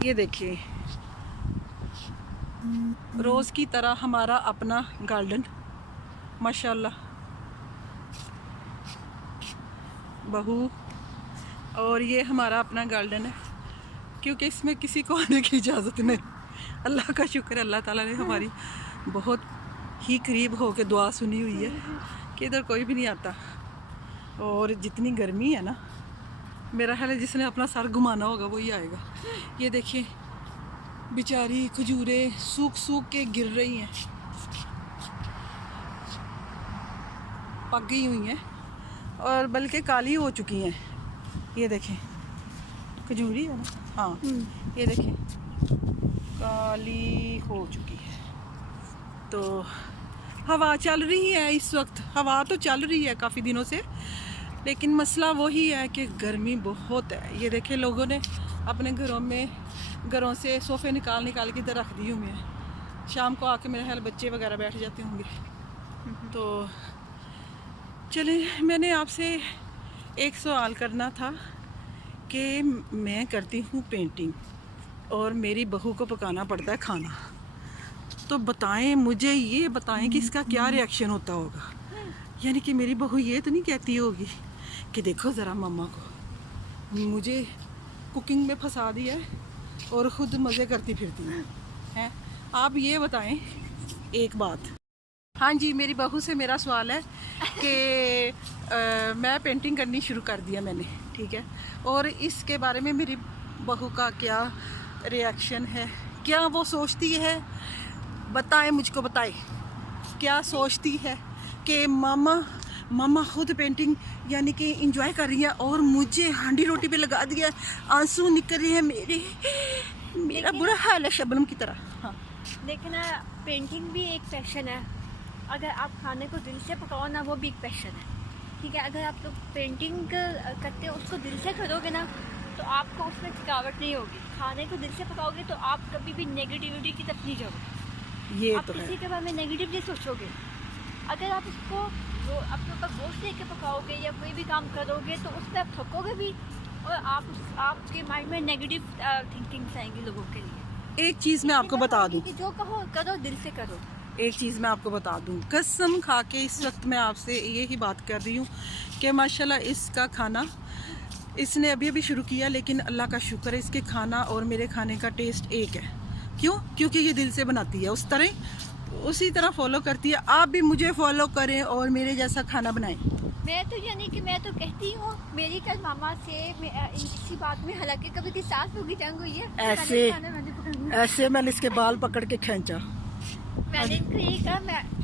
ये देखिए, रोज़ की तरह हमारा अपना गार्डन, माशाल्लाह। बहू, और ये हमारा अपना गार्डन है, क्योंकि इसमें किसी को आने की इजाज़त नहीं। अल्लाह का शुक्र है, अल्लाह ताला ने हमारी बहुत ही करीब हो के दुआ सुनी हुई है कि इधर कोई भी नहीं आता। और जितनी गर्मी है ना, मेरा ख्याल है जिसने अपना सर घुमाना होगा वही आएगा। ये देखिए बेचारी खजूरें सूख सूख के गिर रही हैं, पक गई हुई हैं और बल्कि काली हो चुकी हैं। ये देखें, खजूरी है ना, हाँ ये देखें काली हो चुकी है। तो हवा चल रही है इस वक्त, हवा तो चल रही है काफ़ी दिनों से, लेकिन मसला वही है कि गर्मी बहुत है। ये देखें लोगों ने अपने घरों से सोफ़े निकाल के इधर रख दिए हुए हैं। शाम को आके मेरे ख्याल बच्चे वगैरह बैठ जाते होंगे। तो चले, मैंने आपसे एक सवाल करना था कि मैं करती हूँ पेंटिंग और मेरी बहू को पकाना पड़ता है खाना, तो बताएं मुझे, ये बताएं कि इसका क्या रिएक्शन होता होगा। यानी कि मेरी बहू ये तो नहीं कहती होगी कि देखो ज़रा मम्मा को मुझे कुकिंग में फंसा दिया है और ख़ुद मज़े करती फिरती हैं। आप ये बताएं एक बात। हाँ जी, मेरी बहू से मेरा सवाल है कि मैं पेंटिंग करनी शुरू कर दिया मैंने, ठीक है, और इसके बारे में मेरी बहू का क्या रिएक्शन है, क्या वो सोचती है, बताएं मुझको, बताएं क्या सोचती है कि मामा खुद पेंटिंग यानी कि इंजॉय कर रही है और मुझे हांडी रोटी पे लगा दिया, आंसू निकल रहे हैं मेरा बुरा हाल है शबनम की तरह। हाँ, लेकिन पेंटिंग भी एक पैशन है। अगर आप खाने को दिल से पकाओ ना, वो भी एक पैशन है, ठीक है। अगर आप तो पेंटिंग करते हो उसको दिल से करोगे ना, तो आपको उसमें थकावट नहीं होगी। खाने को दिल से पकाओगे तो आप कभी भी नेगेटिविटी की तरफ नहीं जाओगे। ये आप तो किसी है। के बारे में नेगेटिव नहीं सोचोगे। अगर आप उसको अपने ऊपर बोझ लेके पकाओगे या कोई भी काम करोगे तो उस पर आप थकोगे भी, और आपके माइंड में नेगेटिव थिंकिंग्स आएंगी लोगों के लिए। एक चीज़ मैं आपको बता दूं, कि जो कहो करो, दिल से करो। एक चीज़ मैं आपको बता दूं, कसम खा के इस वक्त मैं आपसे यही बात कर रही हूँ कि माशाल्लाह इसका खाना इसने अभी शुरू किया, लेकिन अल्लाह का शुक्र है इसके खाना और मेरे खाने का टेस्ट एक है। क्यों? क्योंकि ये दिल से बनाती है, उसी तरह फॉलो करती है। आप भी मुझे फॉलो करें और मेरे जैसा खाना बनाएं। मैं तो यानी कि मैं तो कहती हूँ, मेरी कल मामा से इसी बात में, हालांकि कभी की सास होगी जंग हुई है, ऐसे मैंने इसके बाल पकड़ के खींचा। मैंने इनको यही कहा,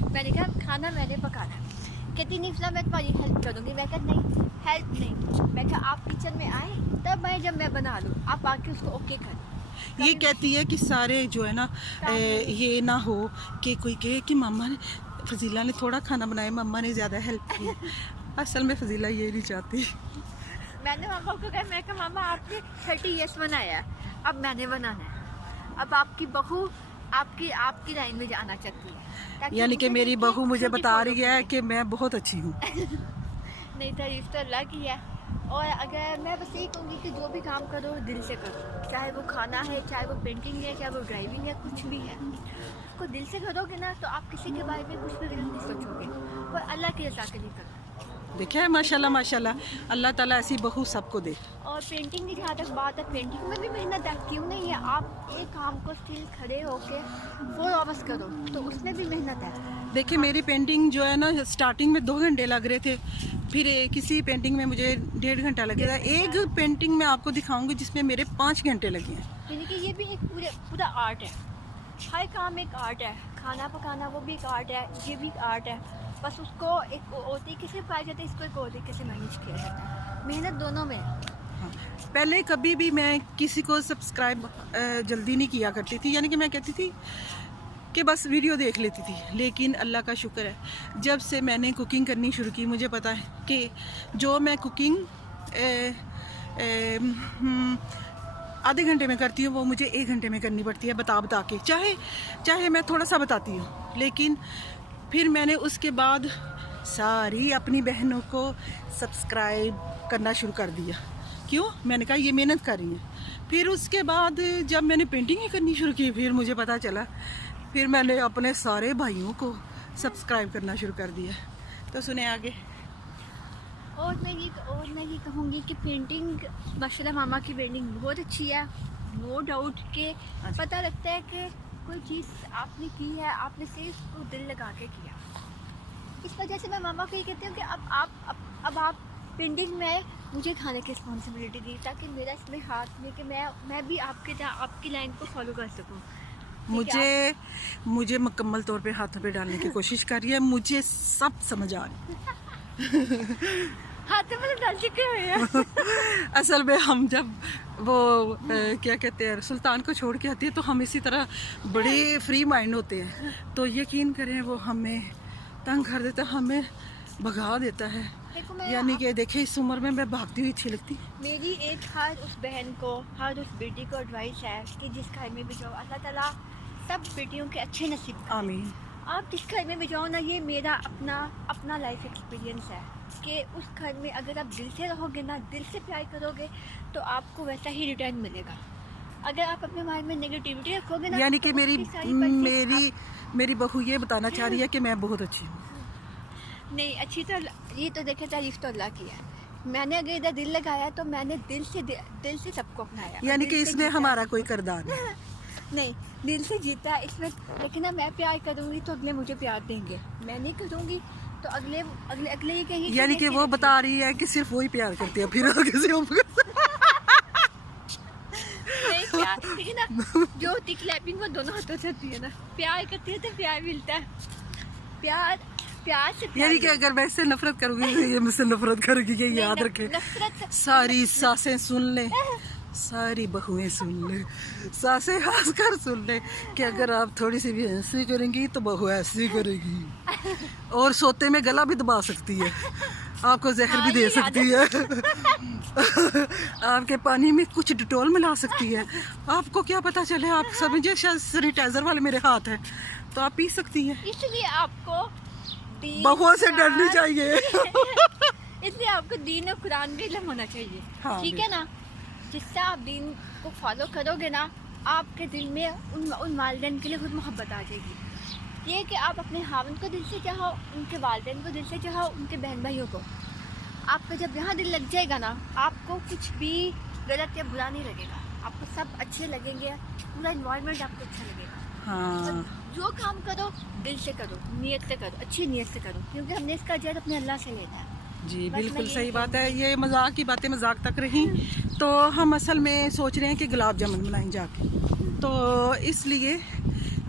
मैंने कहा खाना मैंने पकाना। कहती नहीं फिलहाल मैं तुम्हारी हेल्प करूँगी। मैं कहा नहीं, हेल्प नहीं। मैं कहा आप किचन में आए तब मैं, जब मैं बना लूँ आप आके उसको ओके कर। ये कहती है कि सारे जो है ना ये ना हो कि कोई कहे कि मम्मा ने, फजीला ने थोड़ा खाना बनाया, मम्मा ने ज़्यादा हेल्प की। असल में फजीला ये नहीं चाहती। मैंने मामा को कहा, मैं कहा मामा आपने 30 ईयर्स बनाया, अब मैंने बनाना है। अब आपकी बहू आपकी लाइन में जाना चाहती है, यानी कि मेरी बहू मुझे बता रही है कि मैं बहुत अच्छी हूँ। नहीं, तारीफ तो अल्लाह की है। और अगर मैं बस यही कहूँगी कि जो भी काम करो दिल से करो, चाहे वो खाना है, चाहे वो पेंटिंग है, चाहे वो ड्राइविंग है, कुछ भी है, उसको दिल से करोगे ना तो आप किसी के बारे में कुछ भी गलत नहीं सोचोगे, और अल्लाह की रज़ा के लिए करो। देखा है, माशाल्लाह माशाल्लाह, अल्लाह ताला ऐसी बहू सबको दे। और पेंटिंग की जहाँ तक बात है, पेंटिंग में भी मेहनत है, क्यों नहीं है। आप एक काम को स्टिल खड़े होके 4 आवर्स करो तो उसमें भी मेहनत है। देखिए मेरी पेंटिंग जो है ना, स्टार्टिंग में 2 घंटे लग रहे थे, फिर किसी पेंटिंग में मुझे 1.5 घंटा लगेगा। एक पेंटिंग में आपको दिखाऊंगी जिसमें मेरे 5 घंटे लगे हैं। यानी कि ये भी एक पूरा आर्ट है। हर काम एक आर्ट है। खाना पकाना वो भी एक आर्ट है, ये भी एक आर्ट है। बस उसको एक और तरीके से पाया जाता है, इसको एक और तरीके से मैनेज किया जाता है। मेहनत दोनों में है। हाँ, पहले कभी भी मैं किसी को सब्सक्राइब जल्दी नहीं किया करती थी, यानी कि मैं कहती थी कि बस वीडियो देख लेती थी। लेकिन अल्लाह का शुक्र है, जब से मैंने कुकिंग करनी शुरू की, मुझे पता है कि जो मैं कुकिंग आधे घंटे में करती हूँ वो मुझे 1 घंटे में करनी पड़ती है, बता के। चाहे मैं थोड़ा सा बताती हूँ, लेकिन फिर मैंने उसके बाद सारी अपनी बहनों को सब्सक्राइब करना शुरू कर दिया। क्यों? मैंने कहा ये मेहनत कर रही हैं, फिर उसके बाद जब मैंने पेंटिंग ही करनी शुरू की, फिर मुझे पता चला, फिर मैंने अपने सारे भाइयों को सब्सक्राइब करना शुरू कर दिया। तो सुने आगे। और मैं ये कहूँगी कि पेंटिंग माशाल्लाह मामा की पेंटिंग बहुत अच्छी है, नो डाउट के पता लगता है कि कोई चीज़ आपने की है, आपने सिर्फ उसको दिल लगा के किया। इस वजह से मैं मामा को ये कहती हूँ कि अब आप पेंटिंग में मुझे खाने की रिस्पॉन्सिबिलिटी दी, ताकि मेरा इसमें हाथ में कि मैं भी आपकी लाइन को फॉलो कर सकूँ। मुझे मुकम्मल तौर पे हाथों पे डालने की कोशिश कर रही है, मुझे सब समझ आ रही हाथों में डाल चुके हैं। असल में हम जब वो क्या कहते हैं सुल्तान को छोड़ के आती है, तो हम इसी तरह बड़े फ्री माइंड होते हैं, तो यकीन करें वो हमें तंग कर देता है, हमें भगा देता है। यानी कि देखिए इस उम्र में मैं भागती हुई अच्छी लगती। मेरी एक हर उस बहन को, हर उस बेटी को एडवाइस है कि जिस घर में भी जाओ, अल्लाह ताला सब बेटियों के अच्छे नसीब करे। आमीन। आप जिस घर में भी जाओ ना, ये मेरा अपना लाइफ एक्सपीरियंस है कि उस घर में अगर आप दिल से रहोगे ना, दिल से प्यार करोगे, तो आपको वैसा ही रिटर्न मिलेगा। अगर आप अपने माइंड में नेगेटिविटी रखोगे ना, यानी कि तो मेरी बहू ये बताना चाह रही है कि मैं बहुत अच्छी हूँ। नहीं अच्छी तो ये तो देखे तारीफ तो अल्लाह की है। मैंने अगर इधर दिल लगाया तो मैंने दिल से सबको अपनाया। यानी कि इसमें हमारा कोई किरदार नहीं, दिल से जीता इसमें। लेकिन ना मैं प्यार करूँगी तो अगले मुझे प्यार देंगे, मैं नहीं करूँगी तो अगले अगले अगले ये कहेंगे। यानी कि वो बता रही है कि सिर्फ वही प्यार करती है, फिर किसी नहीं प्यार देखिए ना, जो होती क्लैपिंग वो दोनों हाथों से होती है ना, प्यार करती है तो प्यार मिलता है। प्यार से यानी कि अगर मैं इससे नफरत करूंगी तो ये मुझसे नफरत करूंगी, ये याद रखे। सारी सासें सुन ले, सारी बहुएं सुन ले, सासें हंस कर सुन ले कि अगर आप थोड़ी सी भी हंसी करेंगी तो बहू ऐसी करेगी, और सोते में गला भी दबा सकती है, आपको जहर भी दे सकती है, आपके पानी में कुछ डिटोल मिला सकती है, आपको क्या पता चले, आप समझे शायद सैनिटाइजर वाले मेरे हाथ है तो आप पी सकती हैं। इसलिए आपको बहुओं से डरनी चाहिए। इसलिए आपको दीन और कुरान भी इल्म होना चाहिए। हाँ, ठीक है ना, जिससे आप दीन को फॉलो करोगे ना, आपके दिल में उन वालिदैन के लिए खुद मोहब्बत आ जाएगी। ये कि आप अपने हावन को दिल से चाहो, उनके वालिदैन को दिल से चाहो, उनके बहन भाइयों को, आपका जब यहाँ दिल लग जाएगा ना, आपको कुछ भी गलत या बुरा नहीं लगेगा, आपको सब अच्छे लगेंगे, पूरा इन्वायरमेंट आपको अच्छा लगेगा। हाँ, जो काम करो दिल से करो, नीयत से करो, अच्छी नीयत से करो, क्योंकि हमने इसका अजर अपने अल्लाह से लेना है। जी बिल्कुल सही बात है। ये मजाक की बातें मजाक तक रही, तो हम असल में सोच रहे हैं कि गुलाब जामुन बनाएं जाके, तो इसलिए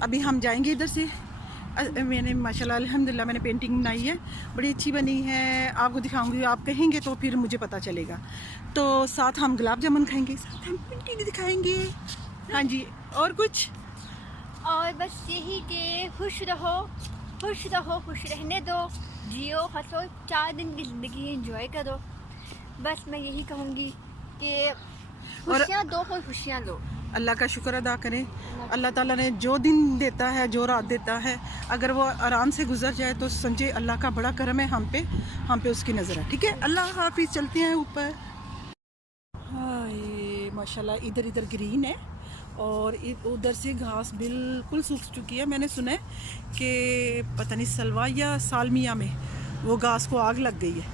अभी हम जाएंगे इधर से। मैंने माशाल्लाह अल्हम्दुलिल्लाह मैंने पेंटिंग बनाई है, बड़ी अच्छी बनी है, आपको दिखाऊंगी, आप कहेंगे तो फिर मुझे पता चलेगा। तो साथ हम गुलाब जामुन खाएंगे, साथ हम पेंटिंग दिखाएंगे। हाँ जी, और कुछ? और बस यही कि खुश रहो, खुश रहने दो, जियो, हंसो, 4 दिन की ज़िंदगी एंजॉय करो। बस मैं यही कहूँगी कि खुशियाँ दो और खुशियाँ लो। अल्लाह का शुक्र अदा करें, अल्लाह ताला ने जो दिन देता है, जो रात देता है, अगर वो आराम से गुजर जाए तो समझे अल्लाह का बड़ा करम है हम पे उसकी नज़र है। ठीक है, अल्लाह हाफिज़, चलते हैं ऊपर। हाँ, ये माशाल्लाह इधर ग्रीन है और उधर से घास बिल्कुल सूख चुकी है। मैंने सुना है कि पता नहीं सलवा या सालमिया में वो घास को आग लग गई है,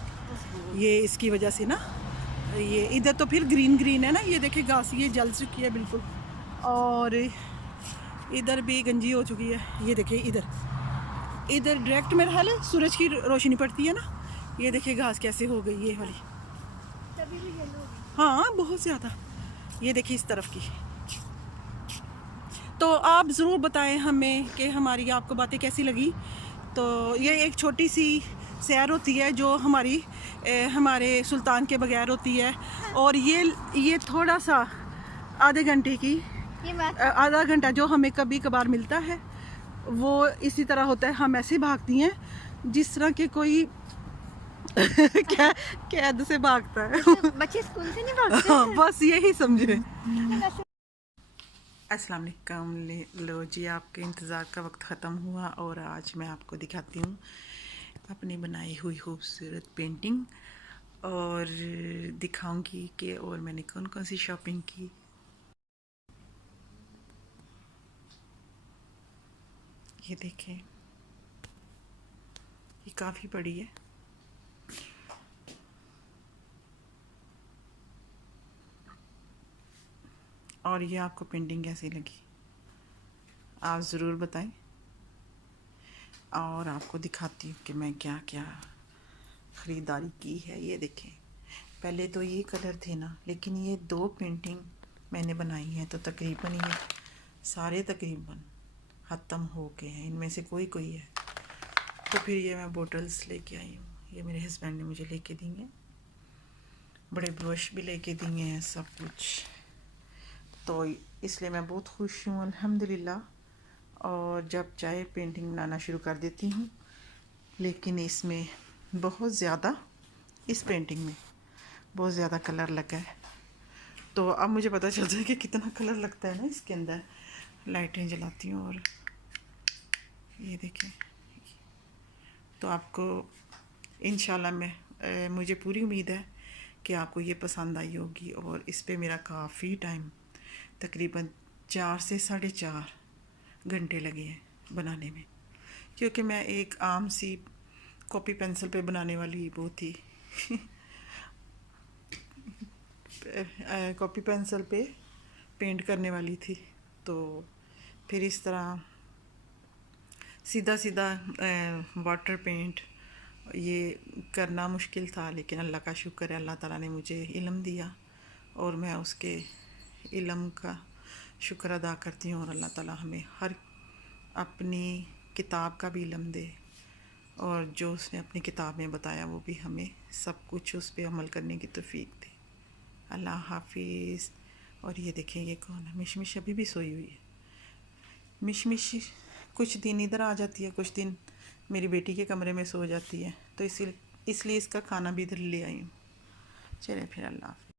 ये इसकी वजह से ना, ये इधर तो फिर ग्रीन है ना, ये देखिए घास ये जल चुकी है बिल्कुल, और इधर भी गंजी हो चुकी है। ये देखिए इधर डायरेक्ट मेरा ख्याल है सूरज की रोशनी पड़ती है ना, ये देखिए घास कैसे हो गई ये वाली, हाँ बहुत ज़्यादा। ये देखिए इस तरफ की। तो आप ज़रूर बताएं हमें कि हमारी आपको बातें कैसी लगी। तो ये एक छोटी सी सैर होती है जो हमारे सुल्तान के बगैर होती है, और ये थोड़ा सा आधे घंटे की, आधा घंटा जो हमें कभी कभार मिलता है वो इसी तरह होता है। हम ऐसे भागती हैं जिस तरह के कोई कैद से भागता है। बच्चे स्कूल से नहीं भागते। बस यही समझे। अस्सलाम वालेकुम। लो जी, आपके इंतज़ार का वक्त ख़त्म हुआ और आज मैं आपको दिखाती हूँ अपनी बनाई हुई खूबसूरत पेंटिंग, और दिखाऊंगी कि और मैंने कौन कौन सी शॉपिंग की। ये देखें, ये काफ़ी बड़ी है। और ये आपको पेंटिंग कैसी लगी आप ज़रूर बताएं। और आपको दिखाती हूँ कि मैं क्या क्या ख़रीदारी की है। ये देखें, पहले तो ये कलर थे ना, लेकिन ये 2 पेंटिंग मैंने बनाई हैं, तो तकरीबन ये सारे तकरीबन ख़त्म हो गए हैं। इनमें से कोई कोई है। तो फिर ये मैं बोटल्स लेके आई हूँ। ये मेरे हस्बैंड ने मुझे लेके दी हैं, बड़े ब्रश भी लेके दिए हैं, सब कुछ। तो इसलिए मैं बहुत खुश हूँ अल्हम्दुलिल्लाह। और जब चाहे पेंटिंग बनाना शुरू कर देती हूँ। लेकिन इसमें बहुत ज़्यादा, इस पेंटिंग में बहुत ज़्यादा कलर लगा है। तो अब मुझे पता चलता है कि कितना कलर लगता है ना इसके अंदर। लाइटें जलाती हूँ और ये देखें। तो आपको इंशाल्लाह मुझे पूरी उम्मीद है कि आपको ये पसंद आई होगी। और इस पे मेरा काफ़ी टाइम, तकरीबन 4 से 4.5 घंटे लगे हैं बनाने में, क्योंकि मैं एक आम सी कॉपी पेंसिल पे बनाने वाली वो थी कॉपी पेंसिल पे पेंट करने वाली थी। तो फिर इस तरह सीधा सीधा वाटर पेंट ये करना मुश्किल था। लेकिन अल्लाह का शुक्र है, अल्लाह ताला ने मुझे इल्म दिया और मैं उसके इल्म का शुक्र अदा करती हूँ। और अल्लाह ताला हमें हर अपनी किताब का भी इल्म दे, और जो उसने अपनी किताब में बताया वो भी हमें सब कुछ उस पर अमल करने की तौफीक दे। अल्लाह हाफिज़। और ये देखें, ये कौन है? मिशमिश अभी भी सोई हुई है। मिशमिश कुछ दिन इधर आ जाती है, कुछ दिन मेरी बेटी के कमरे में सो जाती है। तो इसलिए इसका खाना भी इधर ले आई हूँ। चलिए फिर, अल्लाह हाफिज़।